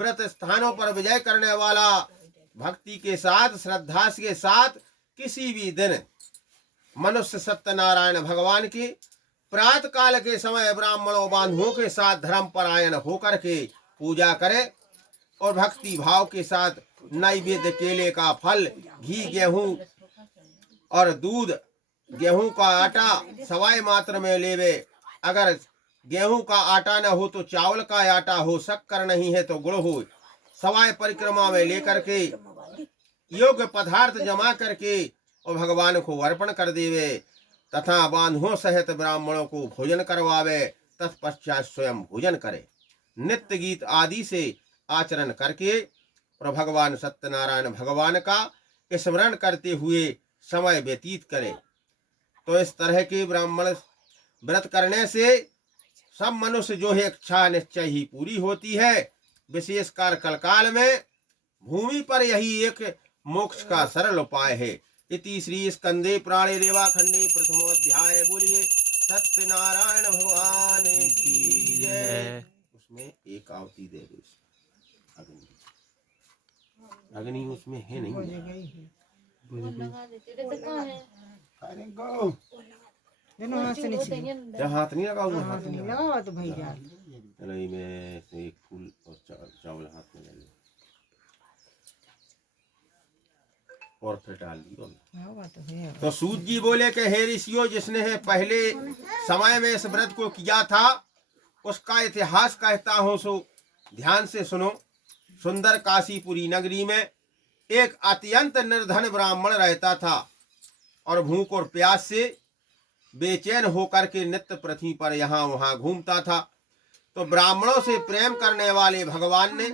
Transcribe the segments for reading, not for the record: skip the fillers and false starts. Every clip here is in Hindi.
व्रत स्थानों पर विजय करने वाला भक्ति के साथ श्रद्धा के साथ किसी भी दिन मनुष्य सत्यनारायण भगवान की प्रातः काल के समय ब्राह्मणों बांधुओं के साथ धर्म परायण होकर के पूजा करे और भक्ति भाव के साथ नैवेद्य केले का फल, घी, गेहूं और दूध, गेहूं का आटा सवाई मात्र में लेवे। अगर गेहूं का आटा न हो तो चावल का आटा हो, शक्कर नहीं है तो गुड़ हो, सवाई परिक्रमा में लेकर के योग्य पदार्थ जमा करके और भगवान को अर्पण कर देवे तथा बांधुओं सहित ब्राह्मणों को भोजन करवावे। तत्पश्चात स्वयं भोजन करे, नित्य गीत आदि से आचरण करके और भगवान सत्यनारायण भगवान का स्मरण करते हुए समय व्यतीत करे। तो इस तरह के ब्राह्मण व्रत करने से सब मनुष्य जो है इच्छा निश्चय ही पूरी होती है। विशेषकर कलकाल में भूमि पर यही एक मोक्ष का सरल उपाय है। इति श्री स्कंदे पुराणे रेवाखंडे प्रथमोध्याय। बोलिए सत्यनारायण भगवान की जय। उसमें एक आहुति दे दो, अग्नि अग्नि उसमें है नहीं। हाथ नहीं लगा हुआ, हाथ नहीं लगा तो भाई जा। चलो मैं एक फूल और चावल हाथ में ले लो और फिर डाल दियो। तो सूत जी बोले कि हे ऋषियों, जिसने है पहले समय में इस व्रत को किया था उसका इतिहास कहता हूँ, सो ध्यान से सुनो। सुंदर काशीपुरी नगरी में एक अत्यंत निर्धन ब्राह्मण रहता था और भूख और प्यास से बेचैन होकर के नित्य पृथ्वी पर यहाँ वहाँ घूमता था। तो ब्राह्मणों से प्रेम करने वाले भगवान ने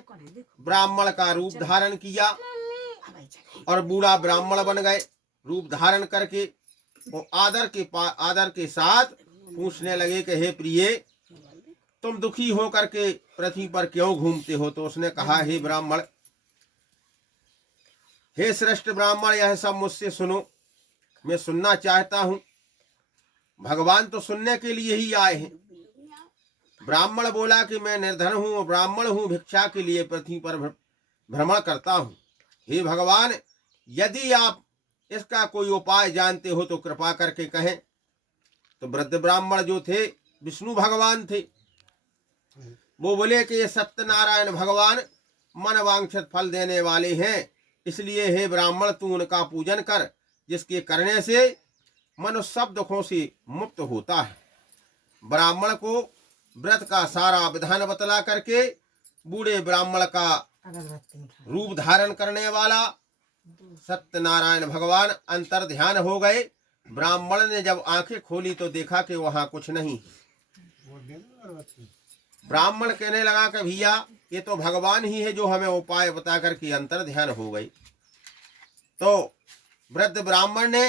ब्राह्मण का रूप धारण किया और बूढ़ा ब्राह्मण बन गए। रूप धारण करके वो आदर के साथ पूछने लगे कि हे प्रिय, तुम दुखी होकर के पृथ्वी पर क्यों घूमते हो? तो उसने कहा, हे ब्राह्मण, हे श्रेष्ठ ब्राह्मण, यह सब मुझसे सुनो, मैं सुनना चाहता हूं। भगवान तो सुनने के लिए ही आए हैं। ब्राह्मण बोला कि मैं निर्धन हूं, ब्राह्मण हूं, भिक्षा के लिए पृथ्वी पर भ्रमण करता हूं। हे भगवान, यदि आप इसका कोई उपाय जानते हो तो कृपा करके कहें। तो वृद्ध ब्राह्मण जो थे विष्णु भगवान थे, वो बोले कि ये सत्यनारायण भगवान मन वांछित फल देने वाले हैं, इसलिए हे ब्राह्मण तू उनका पूजन कर, जिसके करने से मनुष्य सब दुखों से मुक्त होता है। ब्राह्मण को व्रत का सारा विधान बतला करके बूढ़े ब्राह्मण का रूप धारण करने वाला सत्यनारायण भगवान अंतर ध्यान हो गए। ब्राह्मण ने जब आंखें खोली तो देखा कि वहां कुछ नहीं। ब्राह्मण कहने लगा कि भैया, ये तो भगवान ही है जो हमें उपाय बता करके अंतर ध्यान हो गई। तो वृद्ध ब्राह्मण ने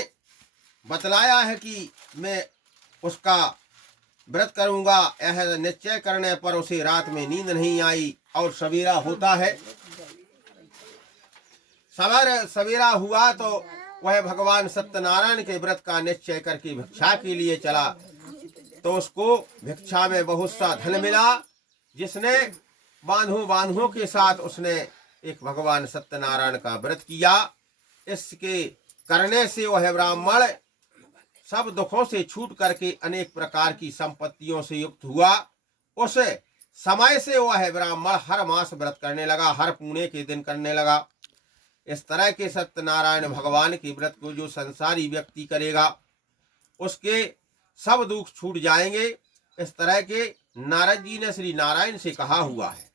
बतलाया है कि मैं उसका व्रत करूंगा। यह निश्चय करने पर उसे रात में नींद नहीं आई और सवेरा होता है। सवेरा हुआ तो वह भगवान सत्यनारायण के व्रत का निश्चय करके भिक्षा के लिए चला। तो उसको भिक्षा में बहुत सा धन मिला, जिसने बांधुओं के साथ उसने एक भगवान सत्यनारायण का व्रत किया। इसके करने से वह ब्राह्मण सब दुखों से छूट करके अनेक प्रकार की संपत्तियों से युक्त हुआ। उस समय से वह ब्राह्मण हर मास व्रत करने लगा, हर पुणे के दिन करने लगा। इस तरह के सत्यनारायण भगवान के व्रत को जो संसारी व्यक्ति करेगा उसके सब दुख छूट जाएंगे। इस तरह के नारद जी ने श्री नारायण से कहा हुआ है।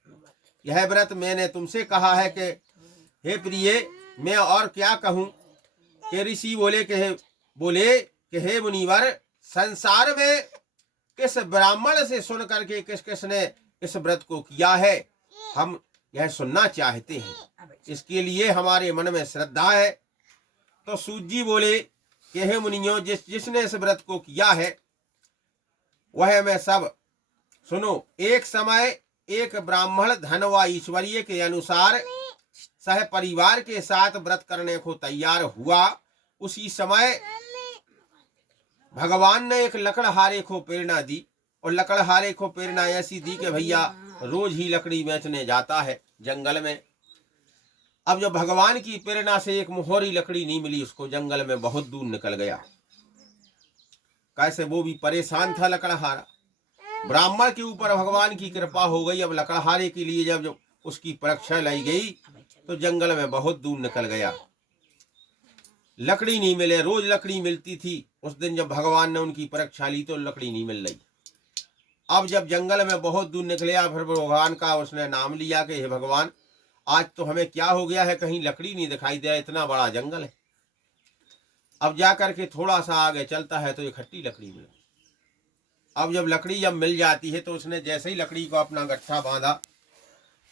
यह व्रत मैंने तुमसे कहा है कि हे प्रिय, मैं और क्या कहूँ। कि ऋषि बोले कि हे मुनिवर, संसार में किस ब्राह्मण से सुन करके किस किसने इस व्रत को किया है, हम यह सुनना चाहते हैं। इसके लिए हमारे मन में श्रद्धा है। तो सूत जी बोले कि हे मुनियों, जिसने इस व्रत को किया है वह मैं सब सुनो। एक समय एक ब्राह्मण धन व ऐश्वर्य के अनुसार सह परिवार के साथ व्रत करने को तैयार हुआ। उसी समय भगवान ने एक लकड़हारे को प्रेरणा दी, और लकड़हारे को प्रेरणा ऐसी दी कि भैया रोज ही लकड़ी बेचने जाता है, जंगल में। अब जब भगवान की प्रेरणा से एक मोहरी लकड़ी नहीं मिली उसको, जंगल में बहुत दूर निकल गया। कैसे वो भी परेशान था लकड़हारा। ब्राह्मण के ऊपर भगवान की कृपा हो गई। अब लकड़हारे के लिए जब उसकी परीक्षा लाई गई तो जंगल में बहुत दूर निकल गया। लकड़ी नहीं मिले, रोज लकड़ी मिलती थी। उस दिन जब भगवान ने उनकी परीक्षा ली तो लकड़ी नहीं मिल रही। अब जब जंगल में बहुत दूर निकले, फिर भगवान का उसने नाम लिया कि हे भगवान, आज तो हमें क्या हो गया है, कहीं लकड़ी नहीं दिखाई दे रहा, इतना बड़ा जंगल है। अब जाकर के थोड़ा सा आगे चलता है तो इकट्ठी लकड़ी मिली। अब जब मिल जाती है तो उसने जैसे ही लकड़ी को अपना गट्ठा बांधा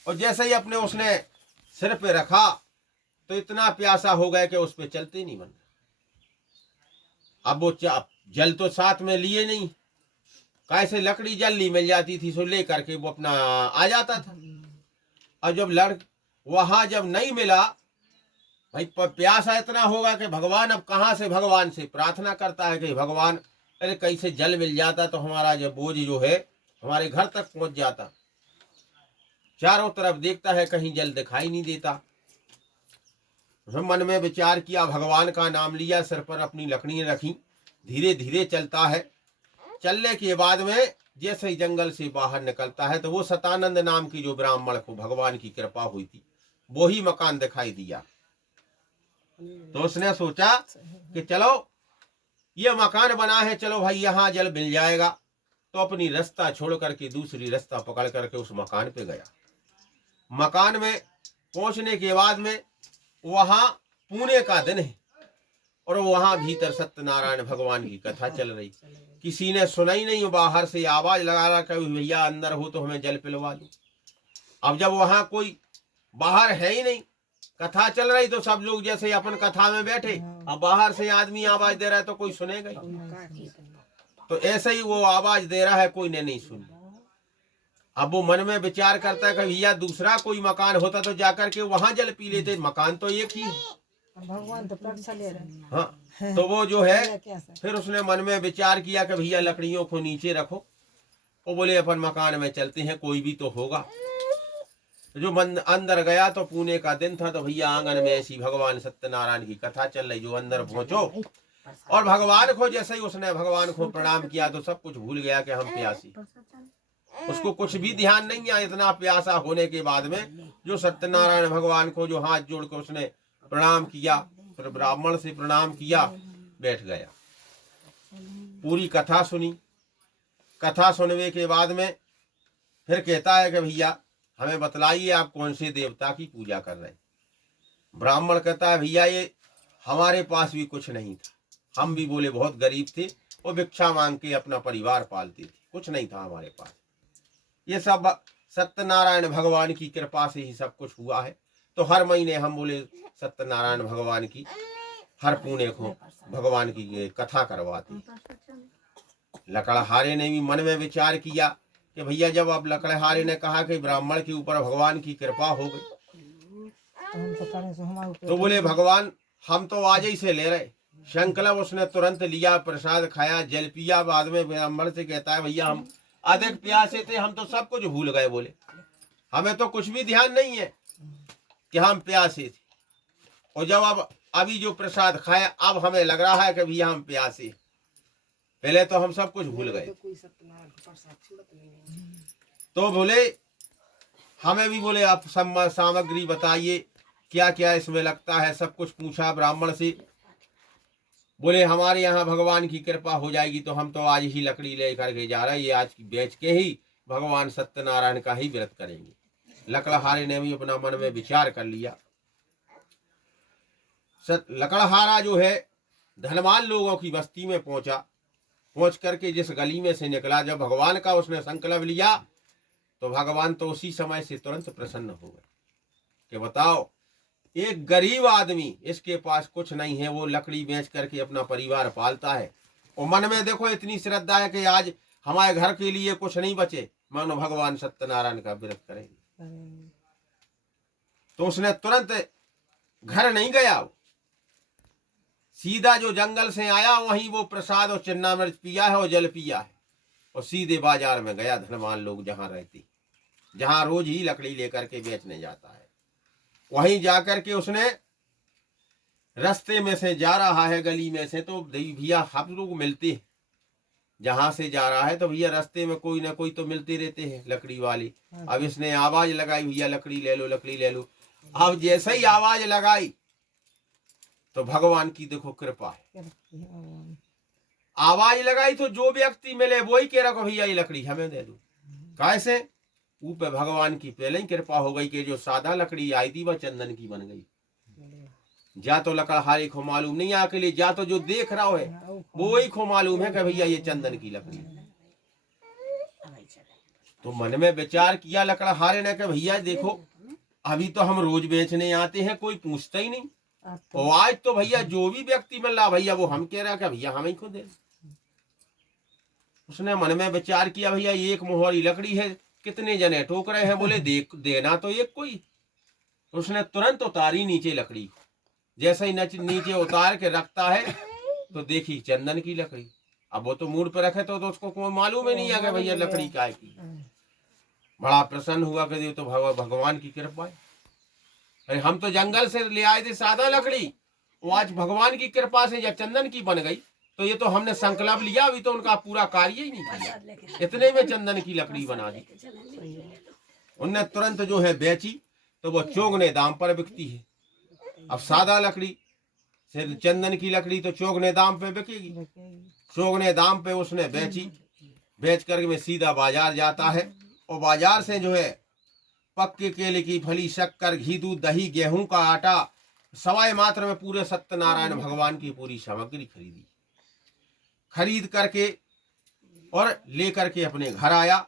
और जैसे ही अपने उसने सिर पे रखा तो इतना प्यासा हो गया कि उस पे चलते नहीं बन। अब वो जल तो साथ में लिए नहीं, कैसे लकड़ी जल्दी मिल जाती थी सो ले करके वो अपना आ जाता था। और जब वहां जब नहीं मिला, भाई प्यासा इतना होगा कि भगवान अब कहाँ से, भगवान से प्रार्थना करता है कि भगवान अरे कैसे जल मिल जाता तो हमारा जो बोझ जो है हमारे घर तक पहुंच जाता। चारों तरफ देखता है कहीं जल दिखाई नहीं देता। मन में विचार किया, भगवान का नाम लिया, सिर पर अपनी लकड़ी रखी, धीरे धीरे चलता है। चलने के बाद में जैसे ही जंगल से बाहर निकलता है तो वो सतानंद नाम की जो ब्राह्मण को भगवान की कृपा हुई थी वो ही मकान दिखाई दिया। तो उसने सोचा कि चलो ये मकान बना है, चलो भाई यहाँ जल मिल जाएगा। तो अपनी रास्ता छोड़ करके दूसरी रास्ता पकड़ करके उस मकान पे गया। मकान में पहुंचने के बाद में वहां पुणे का दिन है और वहां भीतर सत्यनारायण भगवान की कथा चल रही। किसी ने सुना ही नहीं, बाहर से आवाज लगा रहा कि भैया अंदर हो तो हमें जल पिलवा दो। अब जब वहां कोई बाहर है ही नहीं, कथा चल रही, तो सब लोग जैसे अपन कथा में बैठे, अब बाहर से आदमी आवाज दे रहा है तो कोई सुनेगा ही। तो ऐसे ही वो आवाज दे रहा है, कोई ने नहीं सुनी। अब वो मन में विचार करता है कि भैया दूसरा कोई मकान होता तो जाकर के वहां जल पी लेते, मकान तो एक ही है, भगवान तो परीक्षा ले रहे हैं। हाँ। तो वो जो है फिर उसने मन में विचार किया कि भैया लकड़ियों को नीचे रखो, वो बोले अपन मकान में चलते हैं, कोई भी तो होगा। जो अंदर गया तो पुणे का दिन था, तो भैया आंगन में ऐसी भगवान सत्यनारायण की कथा चल रही। जो अंदर पहुंचो और भगवान को जैसे ही उसने भगवान को प्रणाम किया तो सब कुछ भूल गया कि हम प्यासी। उसको कुछ भी ध्यान नहीं आया, इतना प्यासा होने के बाद में जो सत्यनारायण भगवान को जो हाथ जोड़ कर उसने प्रणाम किया, फिर ब्राह्मण से प्रणाम किया, बैठ गया। पूरी कथा सुनी। कथा सुनने के बाद में फिर कहता है कि भैया हमें बतलाइए आप कौन से देवता की पूजा कर रहे हैं। ब्राह्मण कहता है भैया ये हमारे पास भी कुछ नहीं था, हम भी बोले बहुत गरीब थे और भिक्षा मांग के अपना परिवार पालते थे, कुछ नहीं था हमारे पास। ये सब सत्यनारायण भगवान की कृपा से ही सब कुछ हुआ है। तो हर महीने हम बोले सत्यनारायण भगवान की हर पुणे को भगवान की कथा करवाती। लकड़हारे ने भी मन में विचार किया कि भैया जब अब लकड़हारे ने कहा कि ब्राह्मण के ऊपर भगवान की कृपा हो गई तो बोले भगवान हम तो आज ही से ले रहे। संकल्प उसने तुरंत लिया, प्रसाद खाया, जल पिया। बाद में ब्राह्मण से कहता है भैया हम अधिक प्यासे थे, हम तो सब कुछ भूल गए, बोले हमें तो कुछ भी ध्यान नहीं है कि हम प्यासे थे। और जब अब अभी जो प्रसाद खाया अब हमें लग रहा है कि भैया हम प्यासे, पहले तो हम सब कुछ भूल गए। तो बोले हमें भी बोले आप सामग्री बताइए क्या क्या इसमें लगता है। सब कुछ पूछा ब्राह्मण से। बोले हमारे यहाँ भगवान की कृपा हो जाएगी तो हम तो आज ही लकड़ी लेकर के जा रहे हैं, ये आज की बेच के ही भगवान सत्यनारायण का ही व्रत करेंगे। लकड़हारे ने भी अपना मन में विचार कर लिया। लकड़हारा जो है धनवान लोगों की बस्ती में पहुंचा। पहुंच करके जिस गली में से निकला, जब भगवान का उसने संकल्प लिया तो भगवान तो उसी समय से तुरंत प्रसन्न हो गए कि बताओ एक गरीब आदमी, इसके पास कुछ नहीं है, वो लकड़ी बेच करके अपना परिवार पालता है और मन में देखो इतनी श्रद्धा है कि आज हमारे घर के लिए कुछ नहीं बचे, मानो भगवान सत्यनारायण का व्रत करेंगे। तो उसने तुरंत घर नहीं गया, सीधा जो जंगल से आया वहीं वो प्रसाद और चिन्ना मिर्च पिया है और जल पिया है और सीधे बाजार में गया, धनवान लोग जहां रहते। जहां रोज ही लकड़ी लेकर के बेचने जाता है। वहीं जाकर के उसने रास्ते में से जा रहा है, गली में से, तो भैया हम लोग मिलते हैं, जहां से जा रहा है तो भैया रास्ते में कोई ना कोई तो मिलते रहते हैं लकड़ी वाले। अब इसने आवाज लगाई, भैया लकड़ी ले लो, लकड़ी ले लो। अब जैसे ही आवाज लगाई तो भगवान की देखो कृपा है, आवाज लगाई तो जो व्यक्ति मिले वही कह रहा भैया ये लकड़ी हमें दे दो। कैसे? ऊपर भगवान की पहले ही कृपा हो गई कि जो सादा लकड़ी आई थी वह चंदन की बन गई। जा तो लकड़हारे को मालूम नहीं आके लिए, जा तो जो देख रहा है वो वही को मालूम है कि भैया ये चंदन की लकड़ी। तो मन में विचार किया लकड़हारे ने कि भैया देखो अभी तो हम रोज बेचने आते हैं, कोई पूछता ही नहीं, और आज तो भैया जो भी व्यक्ति मिल रहा भैया वो हम कह रहा कि भैया हम ही को दे। उसने मन में विचार किया भैया एक मोहरी लकड़ी है, कितने जने ठोक रहे हैं, बोले देख देना तो एक कोई। उसने तुरंत उतारी नीचे लकड़ी, जैसे ही नीचे उतार के रखता है तो देखी चंदन की लकड़ी। अब वो तो मूड पे रखे तो उसको कोई मालूम ही नहीं है कि भैया लकड़ी काय की। बड़ा प्रसन्न हुआ कि ये तो भगवान की कृपा है। अरे हम तो जंगल से ले आए थे सादा लकड़ी, वो आज भगवान की कृपा से जब चंदन की बन गई तो ये तो हमने संकल्प लिया, अभी तो उनका पूरा कार्य ही नहीं किया, इतने में चंदन की लकड़ी बना दी। उनने तुरंत जो है बेची तो वो चौगने दाम पर बिकती है। अब सादा लकड़ी से चंदन की लकड़ी तो चौगने दाम पे बिकेगी, चौगने दाम पे उसने बेची। बेच करके में सीधा बाजार जाता है, और बाजार से जो है पक्के केले की फली, शक्कर, घी, दूध, दही, गेहूं का आटा, सवाई मात्र में पूरे सत्यनारायण भगवान की पूरी सामग्री खरीदी। खरीद करके और लेकर के अपने घर आया,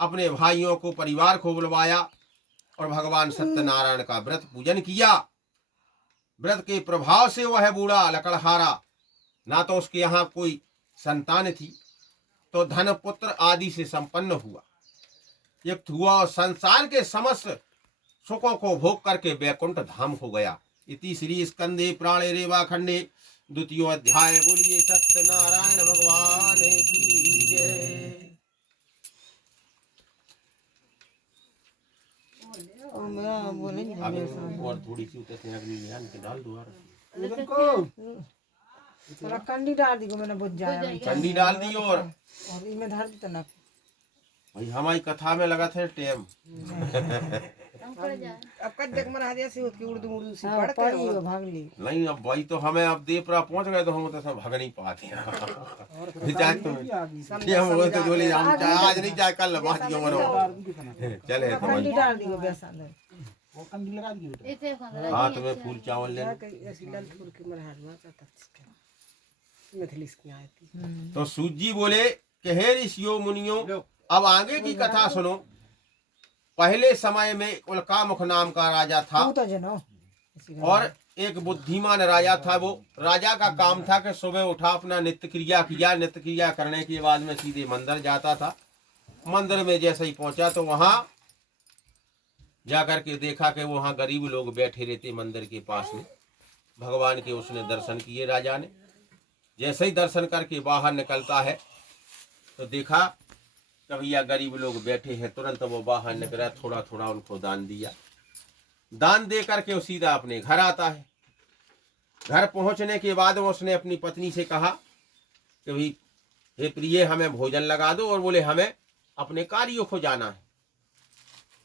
अपने भाइयों को, परिवार को बुलवाया और भगवान सत्यनारायण का व्रत पूजन किया। व्रत के प्रभाव से वह बूढ़ा लकड़हारा, ना तो उसके यहाँ कोई संतान थी, तो धन पुत्र आदि से संपन्न हुआ, युक्त हुआ और संसार के समस्त सुखों को भोग करके वैकुंठ धाम हो गया। इति श्री स्कंदे पुराणे रेवा खंडे द्वितीय अध्याय। बोलिए सत्यनारायण भगवान की जय। और थोड़ी सी उतरते अग्नि में डाल के डाल दो थोड़ा कंडी डाल दी को मैंने बुझ जाया, कंडी डाल दी और इसमें धर दी तना भाई हमारी कथा में लगा थे टेम। अब कद देख मरा दिया से उसकी उर्दू से पढ़ते पढ़ी हो हो भाग ली। नहीं अब भाई तो हमें अब देवपुरा पहुंच गए तो हम तो सब भाग नहीं पाते हैं। हम वो तो जोली हम आज नहीं जाए कल बात क्यों मनो चले कंडी डाल दी को बेसन वो कंडी लगा दी हाथ में फूल चावल ले। ऐसी ललपुर की मरहाड़वा तक मैथिली की आई थी। तो सूजी बोले कि हे ऋषियों मुनियों, अब आगे की कथा सुनो। पहले समय में उल्कामुख नाम का राजा था, और एक बुद्धिमान राजा था। वो राजा का काम था कि सुबह उठा, अपना नित्य क्रिया किया, नित्य क्रिया करने के बाद में सीधे मंदिर जाता था। मंदिर में जैसे ही पहुंचा तो वहां जाकर के देखा कि वहां गरीब लोग बैठे रहते मंदिर के पास में। भगवान के उसने दर्शन किए राजा ने। जैसे ही दर्शन करके बाहर निकलता है तो देखा कि भैया गरीब लोग बैठे हैं। तुरंत वो बाहर निकला, थोड़ा थोड़ा उनको दान दिया। दान दे करके वो सीधा अपने घर आता है। घर पहुंचने के बाद उसने अपनी पत्नी से कहा कि भाई हे प्रिय हमें भोजन लगा दो, और बोले हमें अपने कार्यों को जाना है।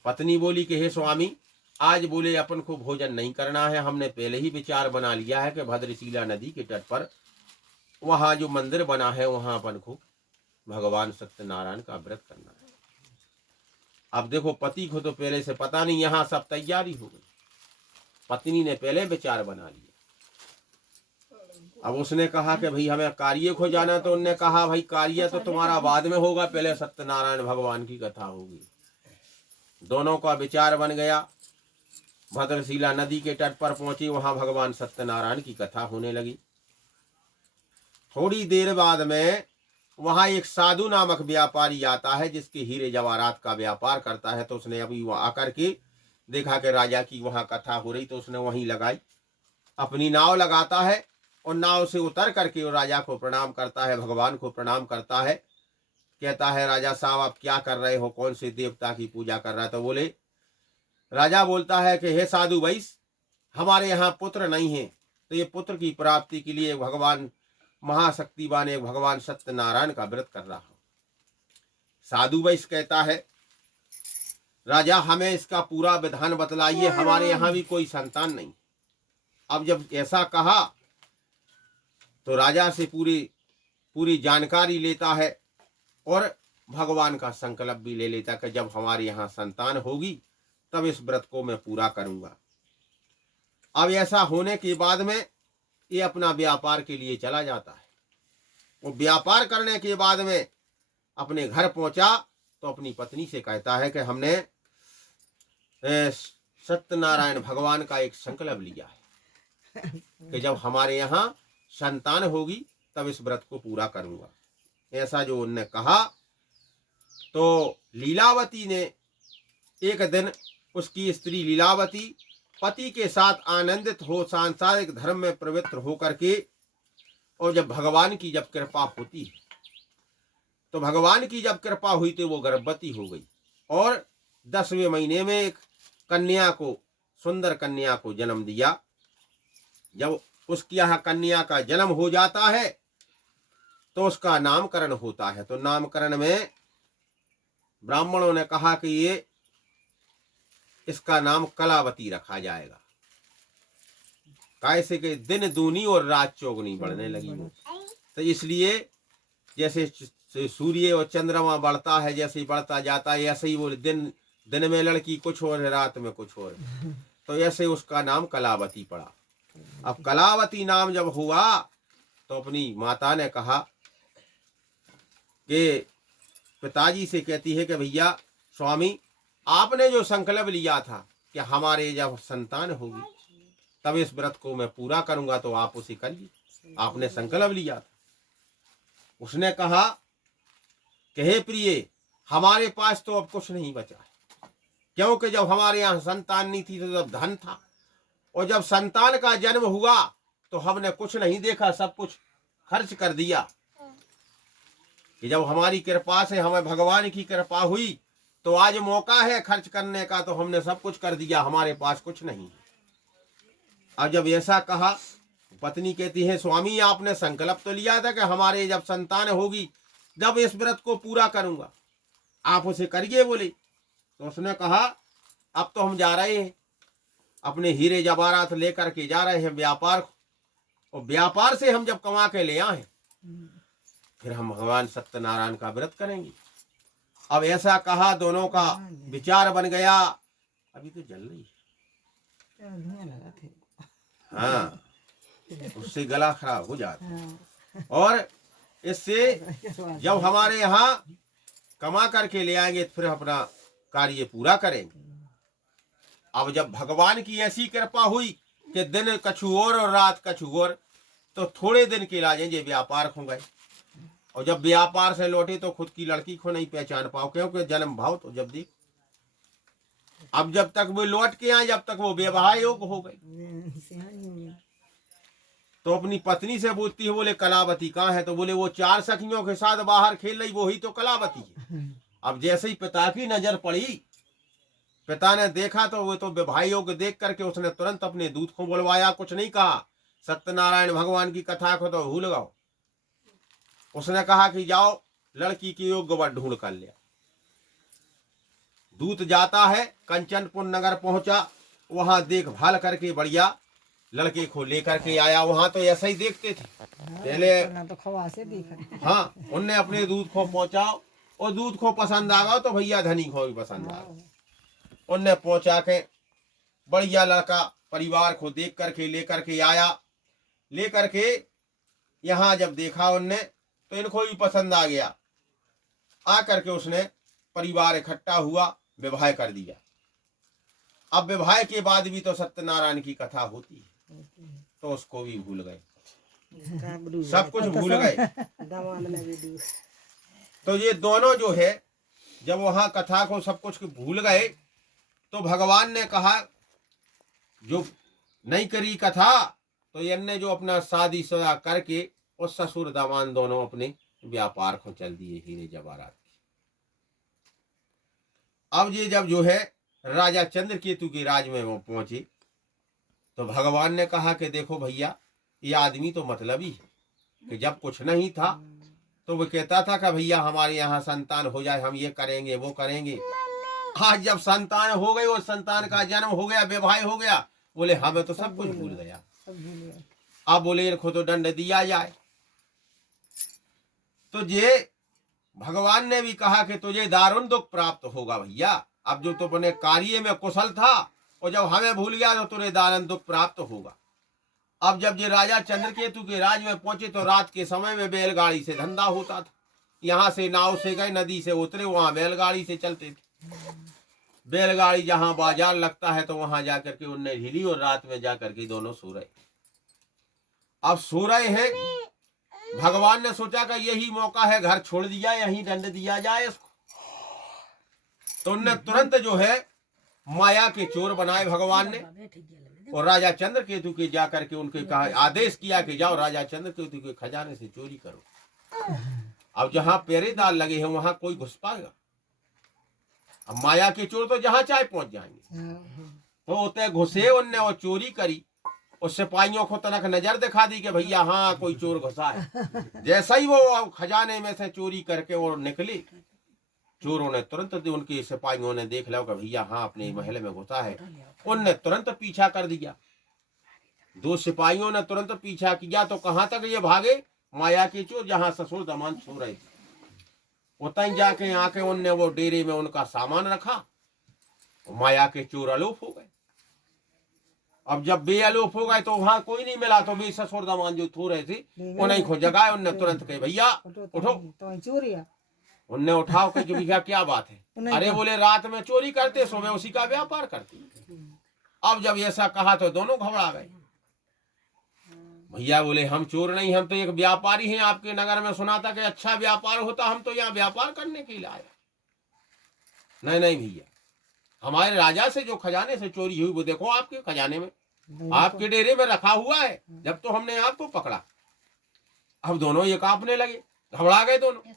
पत्नी बोली कि हे स्वामी, आज बोले अपन को भोजन नहीं करना है, हमने पहले ही विचार बना लिया है कि भद्रशिला नदी के तट पर वहां जो मंदिर बना है वहां अपन को भगवान सत्यनारायण का व्रत करना है। अब देखो पति को तो पहले से पता नहीं, यहाँ सब तैयारी हो गई। पत्नी ने पहले विचार बना लिया। अब उसने कहा कि भाई हमें कार्य को जाना, तो उनने कहा भाई कार्य तो तुम्हारा बाद में होगा, पहले सत्यनारायण भगवान की कथा होगी। दोनों का विचार बन गया। भद्रशिला नदी के तट पर पहुंचे, वहां भगवान सत्यनारायण की कथा होने लगी। थोड़ी देर बाद में वहां एक साधु नामक व्यापारी आता है, जिसके हीरे जवाहरात का व्यापार करता है। तो उसने अभी वहां आकर के देखा कि राजा की वहां कथा हो रही, तो उसने वहीं लगाई। अपनी नाव लगाता है और नाव से उतर करके वो राजा को प्रणाम करता है, भगवान को प्रणाम करता है कहता है राजा साहब आप क्या कर रहे हो, कौन से देवता की पूजा कर रहा है। तो बोले, राजा बोलता है कि हे साधु वैश्य, हमारे यहाँ पुत्र नहीं है, तो ये पुत्र की प्राप्ति के लिए भगवान महाशक्तिवान एक भगवान सत्यनारायण का व्रत कर रहा हूं। साधु वैश्य कहता है, राजा हमें इसका पूरा विधान बतलाइए, हमारे यहाँ भी कोई संतान नहीं। अब जब ऐसा कहा तो राजा से पूरी जानकारी लेता है और भगवान का संकल्प भी ले लेता कि जब हमारे यहाँ संतान होगी तब इस व्रत को मैं पूरा करूंगा। अब ऐसा होने के बाद में ये अपना व्यापार के लिए चला जाता है। वो व्यापार करने के बाद में अपने घर पहुंचा तो अपनी पत्नी से कहता है कि हमने सत्यनारायण भगवान का एक संकल्प लिया है कि जब हमारे यहाँ संतान होगी तब इस व्रत को पूरा करूंगा। ऐसा जो उनने कहा तो लीलावती ने एक दिन, उसकी स्त्री लीलावती पति के साथ आनंदित हो सांसारिक धर्म में प्रवृत्त होकर के, और जब भगवान की जब कृपा होती है तो भगवान की जब कृपा हुई तो वो गर्भवती हो गई और 10वें महीने में एक कन्या को, सुंदर कन्या को जन्म दिया। जब उसकी यहाँ कन्या का जन्म हो जाता है तो उसका नामकरण होता है। तो नामकरण में ब्राह्मणों ने कहा कि ये इसका नाम कलावती रखा जाएगा। कैसे कि दिन दूनी और रात चौगुनी बढ़ने लगी वो, तो इसलिए जैसे सूर्य और चंद्रमा बढ़ता है, जैसे बढ़ता जाता है ऐसे ही वो दिन में लड़की कुछ और है, रात में कुछ और, तो ऐसे उसका नाम कलावती पड़ा। अब कलावती नाम जब हुआ तो अपनी माता ने कहा कि पिताजी से कहती है कि भैया स्वामी, आपने जो संकल्प लिया था कि हमारे जब संतान होगी तब इस व्रत को मैं पूरा करूंगा, तो आप उसे करिए, आपने संकल्प लिया था। उसने कहा कि हे प्रिय, हमारे पास तो अब कुछ नहीं बचा है, क्योंकि जब हमारे यहाँ संतान नहीं थी तो जब धन था, और जब संतान का जन्म हुआ तो हमने कुछ नहीं देखा, सब कुछ खर्च कर दिया। कि जब हमारी कृपा से हमें भगवान की कृपा हुई तो आज मौका है खर्च करने का, तो हमने सब कुछ कर दिया, हमारे पास कुछ नहीं। अब जब ऐसा कहा, पत्नी कहती है स्वामी आपने संकल्प तो लिया था कि हमारे जब संतान होगी जब इस व्रत को पूरा करूंगा, आप उसे करिए। बोले तो उसने कहा अब तो हम जा रहे हैं, अपने हीरे जवाहरात लेकर के जा रहे हैं व्यापार, और व्यापार से हम जब कमा के ले आए फिर हम भगवान सत्यनारायण का व्रत करेंगे। अब ऐसा कहा, दोनों का विचार बन गया। अभी तो जल रही है, हाँ, उससे गला खराब हो जाता है। और इससे जब हमारे यहाँ कमा करके ले आएंगे तो फिर अपना कार्य पूरा करेंगे। अब जब भगवान की ऐसी कृपा हुई कि दिन कछु और रात कछु और, तो थोड़े दिन के लाजे व्यापार खो गए, और जब व्यापार से लौटे तो खुद की लड़की को नहीं पहचान पाओ, क्योंकि जन्म भाव तो जब देख, अब जब तक वो लौट के आए जब तक वो विवाह योग्य हो गई। तो अपनी पत्नी से पूछती है, बोले कलावती कहाँ है? तो बोले वो 4 सखियों के साथ बाहर खेल रही, वो ही तो कलावती है। अब जैसे ही पिता की नजर पड़ी, पिता ने देखा तो वो तो विवाह योग्य देख करके उसने तुरंत अपने दूत को बुलवाया, कुछ नहीं कहा, सत्यनारायण भगवान की कथा को तो भूल गओ। उसने कहा कि जाओ लड़की की योग्य वर ढूंढ कर लिया। दूत जाता है, कंचनपुर नगर पहुंचा, वहां देखभाल करके बढ़िया लड़के को लेकर के आया। वहां तो ऐसा ही देखते थे पहले, तो खवा से देखा। हाँ, उनने अपने दूध को पहुंचाओ, और दूध को पसंद आ गया तो भैया धनी को भी पसंद आ गया। उनने पहुंचा के बढ़िया लड़का परिवार को देख करके लेकर के आया। लेकर के यहाँ जब देखा उनने तो इनको भी पसंद आ गया। आ करके उसने परिवार इकट्ठा हुआ, विवाह कर दिया। अब विवाह के बाद भी तो सत्यनारायण की कथा होती है, तो उसको भी भूल गए, सब कुछ भूल गए। तो ये दोनों जो है जब वहां कथा को सब कुछ भूल गए, तो भगवान ने कहा जो नहीं करी कथा, तो इनने जो अपना शादी शुदा करके और ससुर दामान दोनों अपने व्यापार को चल दिए हीरे जवाहरात की। अब ये जब जो है राजा चंद्रकेतु के राज में वो पहुंचे तो भगवान ने कहा कि देखो भैया, ये आदमी तो मतलबी है कि जब कुछ नहीं था तो वो कहता था कि भैया हमारे यहाँ संतान हो जाए, हम ये करेंगे वो करेंगे। आज जब संतान हो गई और संतान का जन्म हो गया, विवाह हो गया, बोले हमें तो सब कुछ भूल गया। सब भूल गए। अब बोले इनको तो दंड दिया जाए। तो ये भगवान ने भी कहा कि तुझे दारुण दुख प्राप्त होगा भैया। अब जो तू अपने कार्य में कुशल था और जब हमें भूल गया तो तुझे दारुण दुख प्राप्त होगा। अब जब ये राजा चंद्रकेतु के राज में पहुंचे तो रात के समय में बैलगाड़ी से धंधा होता था। यहाँ से नाव से गए, नदी से उतरे, वहां बैलगाड़ी से चलते थे। बैलगाड़ी जहां बाजार लगता है तो वहां जाकर के उनने हिली और रात में जाकर के दोनों सो रहे। अब सो रहे हैं, भगवान ने सोचा कि यही मौका है, घर छोड़ दिया, यहीं दंड दिया जाए इसको। तो उनने तुरंत जो है माया के चोर बनाए भगवान ने और राजा चंद्रकेतु के जाकर के उनके कहा, आदेश किया कि जाओ राजा चंद्रकेतु के खजाने से चोरी करो। अब जहां पहरेदार लगे हैं वहां कोई घुस पाएगा। अब माया के चोर तो जहां चाहे पहुंच जाएंगे। तो होते घुसे उनने और चोरी करी और सिपाहियों को तनक नजर दिखा दी कि भैया हाँ कोई चोर घुसा है। जैसा ही वो खजाने में से चोरी करके और निकले, चोरों ने तुरंत उनके सिपाहियों ने देख लिया कि भैया हाँ अपने महल में घुसा है। उनने तुरंत पीछा कर दिया। दो सिपाहियों ने तुरंत पीछा किया तो कहां तक ये भागे, माया के चोर जहां ससुर दामाद सो रहे थे उतनी जाके आके उनने वो डेरे में उनका सामान रखा। माया के चोर अलोप हो गए। अब जब बे अलोप हो गए तो वहां कोई नहीं मिला तो बे ससुर दामाद जो सो रहे थे उन्हें को जगाए। उनने तुरंत कहे भैया उठो। तो चोरिया उनने उठाओ कि भैया क्या बात है। अरे बोले रात में चोरी करते, सुबह उसी का व्यापार करते। अब जब ऐसा कहा तो दोनों घबरा गए। भैया बोले हम चोर नहीं, हम तो एक व्यापारी हैं। आपके नगर में सुना था कि अच्छा व्यापार होता, हम तो यहाँ व्यापार करने के लिए आए। नहीं नहीं भैया, हमारे राजा से जो खजाने से चोरी हुई वो देखो आपके खजाने में, आपके डेरे में रखा हुआ है, जब तो हमने आपको पकड़ा। अब दोनों ये कांपने लगे, घबरा गए दोनों।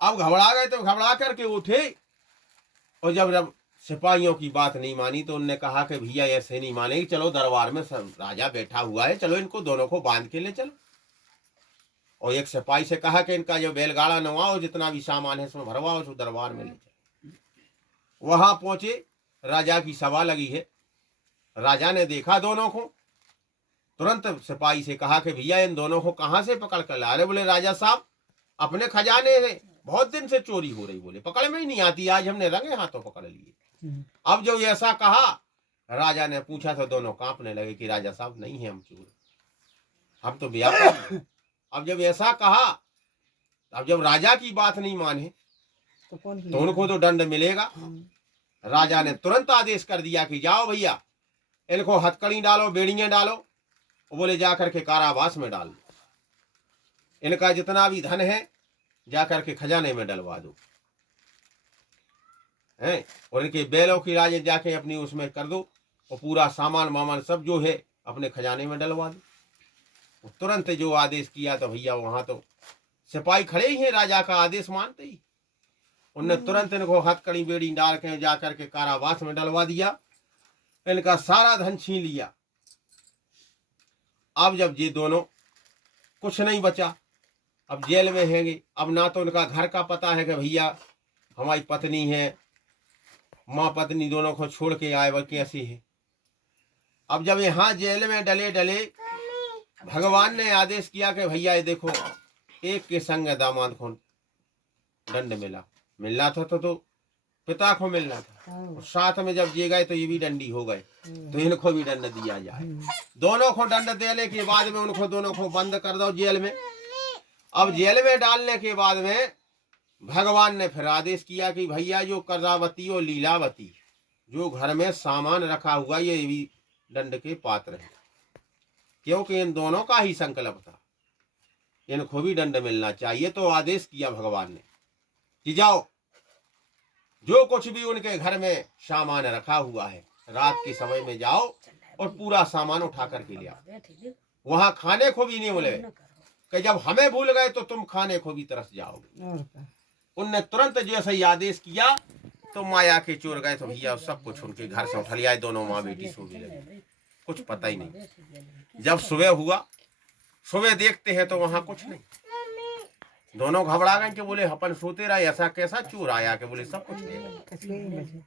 अब घबरा गए तो घबरा करके उठे और जब सिपाहियों की बात नहीं मानी तो उनने कहा कि भैया ऐसे नहीं मानेगी, चलो दरबार में राजा बैठा हुआ है, चलो इनको दोनों को बांध के ले चलो। और एक सिपाही से कहा कि इनका जो बैलगाड़ा नवाओ, जितना भी सामान है इसमें भरवाओ, उसको दरबार में ले चलो। वहां पहुंचे, राजा की सभा लगी है। राजा ने देखा दोनों को, तुरंत सिपाही से कहा कि भैया इन दोनों को कहां से पकड़ कर ला रहे। बोले राजा साहब अपने खजाने से बहुत दिन से चोरी हो रही। बोले पकड़ में ही नहीं आती, आज हमने रंगे हाथों पकड़ लिए। अब जब ऐसा कहा, राजा ने पूछा तो दोनों कांपने लगे कि राजा साहब नहीं है हम चोर, हम तो व्यापारी। अब जब ऐसा कहा, अब जब राजा की बात नहीं माने तो उनको तो दंड मिलेगा। राजा ने तुरंत आदेश कर दिया कि जाओ भैया इनको हथकड़ी डालो, बेड़ियां डालो, बोले जाकर के कारावास में डाल दो, इनका जितना भी धन है जाकर के खजाने में डलवा दो हैं, और इनके बैलों की राजें जाके अपनी उसमें कर दो और पूरा सामान वामान सब जो है अपने खजाने में डलवा दो। तुरंत जो आदेश किया तो भैया वहां तो सिपाही खड़े ही हैं, राजा का आदेश मानते ही उनने तुरंत इनको हथकड़ी बेड़ी डाल के जाकर के कारावास में डलवा दिया, इनका सारा धन छीन लिया। अब जब ये दोनों कुछ नहीं बचा, अब जेल में हैंगे। अब ना तो उनका घर का पता है कि भैया हमारी पत्नी है, माँ पत्नी दोनों को छोड़ के आए वह कैसी है। अब जब यहाँ जेल में डले डले भगवान ने आदेश किया कि भैया ये देखो एक के संग दामाद को दंड मिलना था तो पिता को मिलना था, और साथ में जब ये गए तो ये भी दंडी हो गए, तो इनको भी दंड दिया जाए। दोनों को दंड देने के बाद में उनको दोनों को बंद कर दो जेल में। अब जेल में डालने के बाद में भगवान ने फिर आदेश किया कि भैया जो कर्रावती और लीलावती जो घर में सामान रखा हुआ ये भी दंड के पात्र है, क्योंकि इन दोनों का ही संकल्प था, इनको भी दंड मिलना चाहिए। तो आदेश किया भगवान ने कि जाओ जो कुछ भी उनके घर में सामान रखा हुआ है रात के समय में जाओ और पूरा सामान उठा करके ले आओ। वहां खाने को भी नहीं बोले, कि जब हमें भूल गए तो तुम खाने को भी तरस जाओगे। और क्या। उनने तुरंत जैसे ही आदेश किया तो माया के चोर गए तो भैया सब कुछ उनके घर से उठा लिया। दोनों माँ बेटी सो भी लगी, कुछ पता ही नहीं। जब सुबह हुआ, सुबह देखते हैं तो वहां कुछ नहीं। दोनों घबरा गए कि बोले अपन सोते रहे, ऐसा कैसा चोर आया? के बोले सब कुछ ले गए। कछुए ही बचे।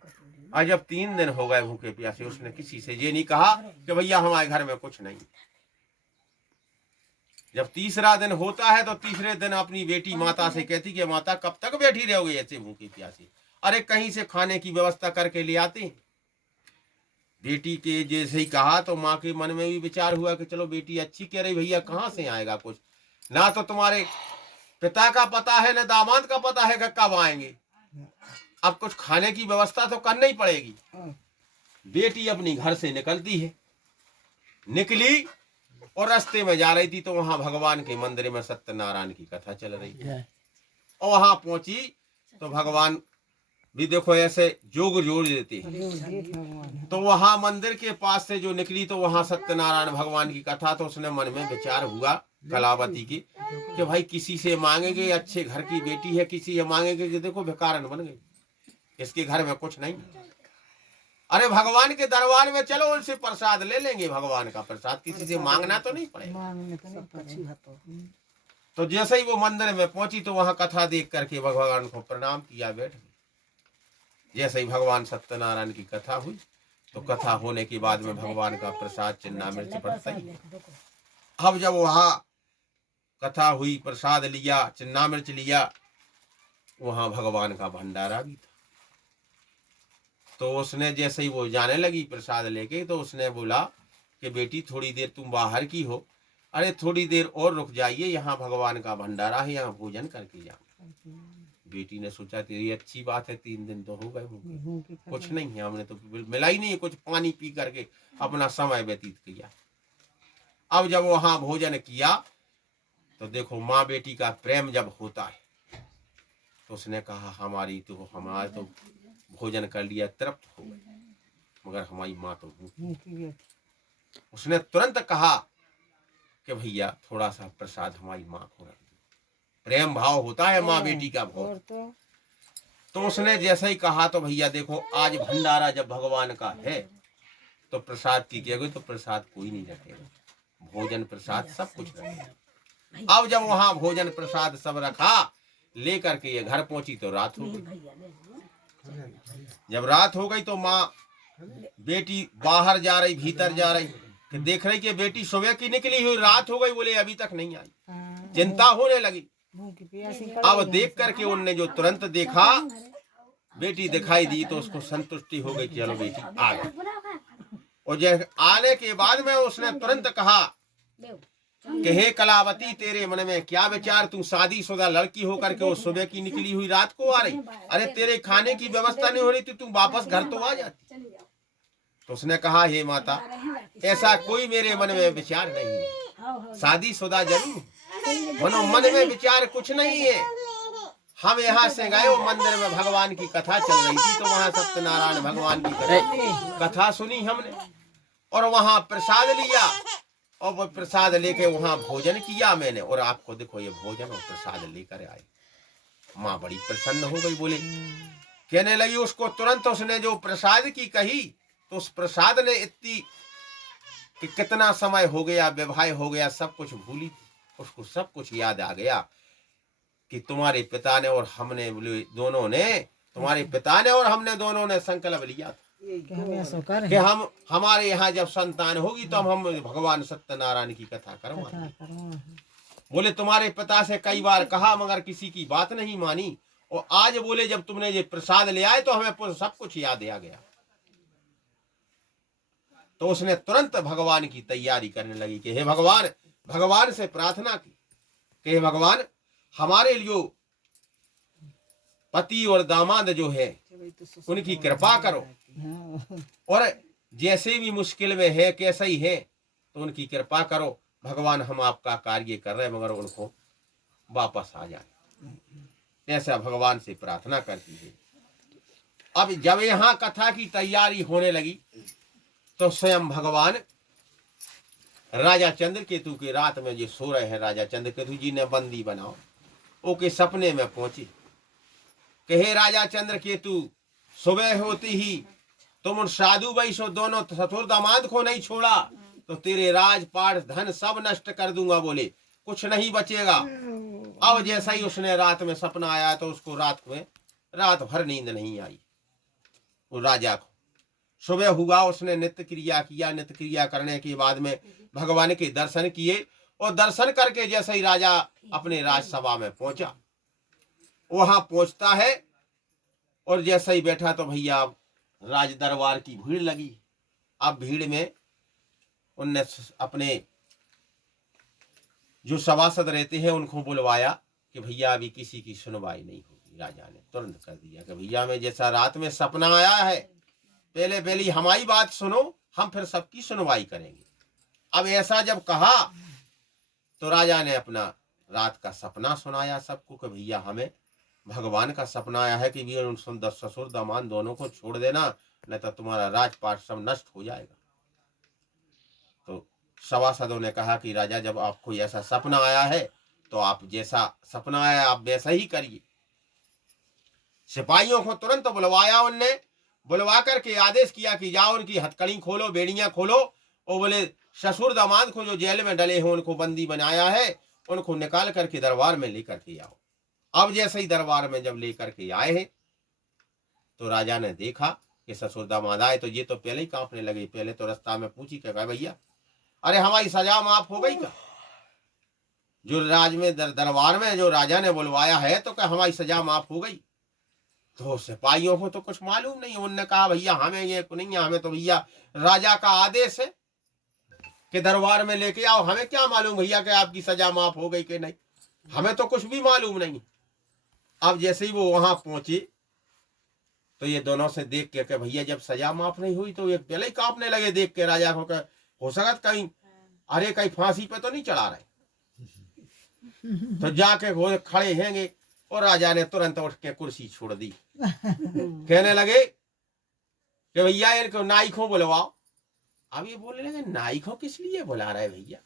और जब 3 दिन हो गए भूखे प्यासे, उसने किसी से ये नहीं कहा कि भैया हमारे घर में कुछ नहीं। जब तीसरा दिन होता है तो तीसरे दिन अपनी बेटी माता से कहती कि माता कब तक बैठी रहोगे ऐसे भूखे प्यासे? अरे कहीं से खाने की व्यवस्था करके ले आते हैं। बेटी के जैसे ही कहा तो माँ के मन में भी विचार हुआ कि चलो बेटी अच्छी कह रही, भैया कहाँ से आएगा कुछ? ना तो तुम्हारे पिता का पता है न दामाद का पता है कि कब आएंगे। अब कुछ खाने की व्यवस्था तो करनी ही पड़ेगी। बेटी अपनी घर से निकलती है, निकली और रास्ते में जा रही थी तो वहां भगवान के मंदिर में सत्यनारायण की कथा चल रही थी। और वहां पहुंची तो भगवान भी देखो ऐसे जोग जोड़ देते हैं। तो वहां मंदिर के पास से जो निकली तो वहां सत्यनारायण भगवान की कथा। तो उसने मन में विचार हुआ कलावती की कि भाई किसी से मांगेंगे, अच्छे घर की बेटी है, किसी से मांगेंगे कि देखो भिखारन बन गई, इसके घर में कुछ नहीं। अरे भगवान के दरबार में चलो, उनसे प्रसाद ले लेंगे, भगवान का प्रसाद, किसी से मांगना तो नहीं पड़ेगा। तो जैसे ही वो मंदिर में पहुंची तो वहां कथा देख करके भगवान को प्रणाम किया, बैठ गई। जैसे ही भगवान सत्यनारायण की कथा हुई तो कथा होने के बाद में भगवान का प्रसाद चिन्ना मिर्च पड़ता ही। अब जब वहां कथा हुई, प्रसाद लिया, चिन्ना मिर्च लिया, वहां भगवान का भंडारा भी था। तो उसने जैसे ही वो जाने लगी प्रसाद लेके तो उसने बोला कि बेटी थोड़ी देर तुम बाहर की हो, अरे थोड़ी देर और रुक जाइए, यहाँ भगवान का भंडारा है, यहाँ भोजन करके जाओ। बेटी ने सोचा तेरी अच्छी बात है, 3 दिन तो हो गए, कुछ नहीं है, हमने तो मिला ही नहीं है, कुछ पानी पी करके अपना समय व्यतीत किया। अब जब वहां भोजन किया तो देखो माँ बेटी का प्रेम जब होता है तो उसने कहा हमारे तो भोजन कर लिया, तृप्त हो गए, मगर हमारी माँ तो भूखी। उसने तुरंत कहा कि भैया थोड़ा सा प्रसाद हमारी माँ को रख दो। प्रेम भाव होता है माँ बेटी का बहुत। तो उसने जैसे ही कहा तो भैया देखो आज भंडारा जब भगवान का है तो प्रसाद की क्या गई, तो प्रसाद कोई नहीं रखेगा, भोजन प्रसाद सब कुछ रखेगा। अब जब वहां भोजन प्रसाद सब रखा, लेकर के ये घर पहुंची तो रात हो गई। जब रात हो गई तो माँ बेटी बाहर जा रही, भीतर जा रही, कि देख रही कि बेटी सुबह की निकली हुई, रात हो गई, बोले अभी तक नहीं आई। चिंता होने लगी। अब देख करके उनने जो तुरंत देखा बेटी दिखाई दी तो उसको संतुष्टि हो गई, चलो बेटी आ गई। और जब आने के बाद में उसने तुरंत कहा कि हे कलावती तेरे मन में क्या विचार, तू शादीशुदा लड़की होकर के वो सुबह की निकली हुई रात को आ रही, अरे तेरे खाने की व्यवस्था नहीं हो रही थी, तू वापस घर तो आ जाती। तो उसने कहा हे माता ऐसा कोई मेरे मन में विचार नहीं है, शादीशुदा जरूर, मनो मन में विचार कुछ नहीं है। हम यहाँ से गए, वो मंदिर में भगवान की कथा चल रही थी तो वहां सत्यनारायण भगवान की कथा सुनी हमने और वहां प्रसाद लिया और वो प्रसाद लेके वहां भोजन किया मैंने, और आपको देखो ये भोजन और प्रसाद लेकर आए। माँ बड़ी प्रसन्न हो गई, बोले कहने लगी उसको तुरंत उसने जो प्रसाद की कही तो उस प्रसाद ने इतनी कि कितना समय हो गया, विवाह हो गया, सब कुछ भूली थी, उसको सब कुछ याद आ गया कि तुम्हारे पिता ने और हमने दोनों ने, तुम्हारे पिता ने और हमने दोनों ने संकल्प लिया कि हम हमारे यहाँ जब संतान होगी तो हम भगवान सत्यनारायण की कथा करवाएंगे। बोले तुम्हारे पिता से कई बार कहा मगर किसी की बात नहीं मानी, और आज बोले जब तुमने ये प्रसाद ले आए तो हमें सब कुछ याद आ गया। तो उसने तुरंत भगवान की तैयारी करने लगी कि हे भगवान, भगवान से प्रार्थना की कि हे भगवान हमारे लिए पति और दामाद जो है उनकी कृपा करो, और जैसे भी मुश्किल में है कैसे ही है तो उनकी कृपा करो भगवान, हम आपका कार्य कर रहे हैं मगर उनको वापस आ जाए, ऐसा भगवान से प्रार्थना करती है। अब जब यहाँ कथा की तैयारी होने लगी तो स्वयं भगवान राजा चंद्रकेतु की रात में जो सो रहे हैं, राजा चंद्रकेतु जी ने बंदी बनाओ, ओके सपने में पहुंचे कि हे राजा चंद्रकेतु, सुबह होती ही तुम उन साधु वैश्य दोनों ससुर दामाद को नहीं छोड़ा तो तेरे राजपाट धन सब नष्ट कर दूंगा, बोले कुछ नहीं बचेगा। अब जैसा ही उसने रात में सपना आया तो उसको रात भर नींद नहीं आई। वो राजा को सुबह हुआ, उसने नित्य क्रिया किया। नित्य क्रिया करने के बाद में भगवान के दर्शन किए और दर्शन करके जैसे ही राजा अपने राजसभा में पहुंचा, वहां पहुंचता है और जैसे ही बैठा तो भैया राज दरबार की भीड़ लगी। अब भीड़ में उनने अपने जो सभासद रहते हैं उनको बुलवाया कि भैया अभी किसी की सुनवाई नहीं होगी। राजा ने तुरंत कर दिया कि भैया मैं जैसा रात में सपना आया है, पहले हमारी बात सुनो, हम फिर सबकी सुनवाई करेंगे। अब ऐसा जब कहा तो राजा ने अपना रात का सपना सुनाया सबको कि भैया हमें भगवान का सपना आया है कि भी उन ससुर दामाद दोनों को छोड़ देना, नहीं तो तुम्हारा राजपाट सब नष्ट हो जाएगा। तो सभासदों ने कहा कि राजा जब आपको ऐसा सपना आया है तो आप जैसा सपना आया आप वैसा ही करिए। सिपाहियों को तुरंत बुलवाया, उनने बुलवा करके आदेश किया कि जाओ उनकी हथकड़ी खोलो, बेड़ियां खोलो, और बोले ससुर दामाद को जो जेल में डले हैं उनको बंदी बनाया है, उनको निकाल करके दरबार में लेकर के आओ। अब जैसे ही दरबार में जब लेकर के आए हैं तो राजा ने देखा कि ससुर दामाद आए तो ये तो पहले ही कांपने लगे। पहले तो रास्ता में पूछी क्या भैया अरे हमारी सजा माफ हो गई क्या? जो राज में दरबार में जो राजा ने बुलवाया है तो क्या हमारी सजा माफ हो गई? तो सिपाहियों को तो कुछ मालूम नहीं। उनने कहा भैया हमें ये नहीं है, हमें तो भैया राजा का आदेश है कि दरबार में लेके आओ, हमें क्या मालूम भैया कि आपकी सजा माफ हो गई कि नहीं, हमें तो कुछ भी मालूम नहीं। अब जैसे ही वो वहां पहुंचे तो ये दोनों से देख के भैया जब सजा माफ नहीं हुई तो ये पहले ही कांपने लगे देख के राजा को, हो सकत कहीं अरे कहीं फांसी पे तो नहीं चढ़ा रहे। तो जाके वो खड़े हैंगे और राजा ने तुरंत उठ के कुर्सी छोड़ दी। कहने लगे कि भैया इनको नाई को बुलवाओ। अब ये बोलने लगे नाई को किस लिए बुला रहे भैया?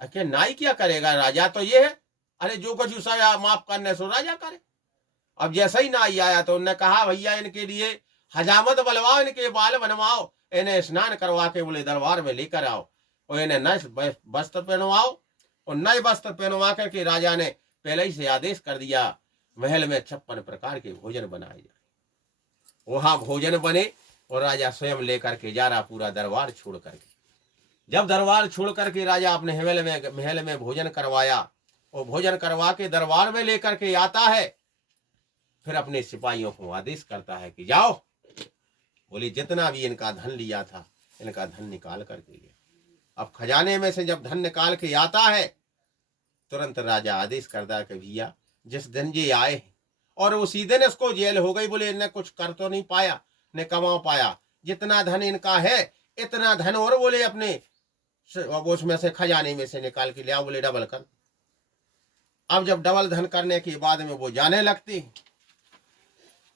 अरे नाई क्या करेगा, राजा तो ये है, अरे जो कुछ सजा माफ करने सो राजा करे। अब जैसा ही नाई आया तो उन्होंने कहा भैया इनके लिए हजामत बुलवाओ, इनके बाल बनवाओ, इन्हें स्नान करवा के बोले दरबार में लेकर आओ और इन्हें नए वस्त्र पहनवाओ। और नए वस्त्र पहनवा करके राजा ने पहले ही से आदेश कर दिया महल में 56 प्रकार के भोजन बनाए जाए। वहां भोजन बने और राजा स्वयं लेकर के जा रहा पूरा दरबार छोड़ करके। जब दरबार छोड़ करके राजा अपने महल में भोजन करवाया और भोजन करवा के दरबार में लेकर के आता है, फिर अपने सिपाहियों को आदेश करता है कि जाओ, बोले जितना भी इनका धन लिया था इनका धन निकाल करके लिया। अब खजाने में से जब धन निकाल के आता है तुरंत राजा आदेश करता है कि भैया जिस दिन ये आए हैं और उसी दिन इसको जेल हो गई, बोले इन्हें कुछ कर तो नहीं पाया, न कमा पाया, जितना धन इनका है इतना धन और बोले अपने उसमें से खजाने में से निकाल के लिया, बोले डबल कर। अब जब डबल धन करने के बाद में वो जाने लगते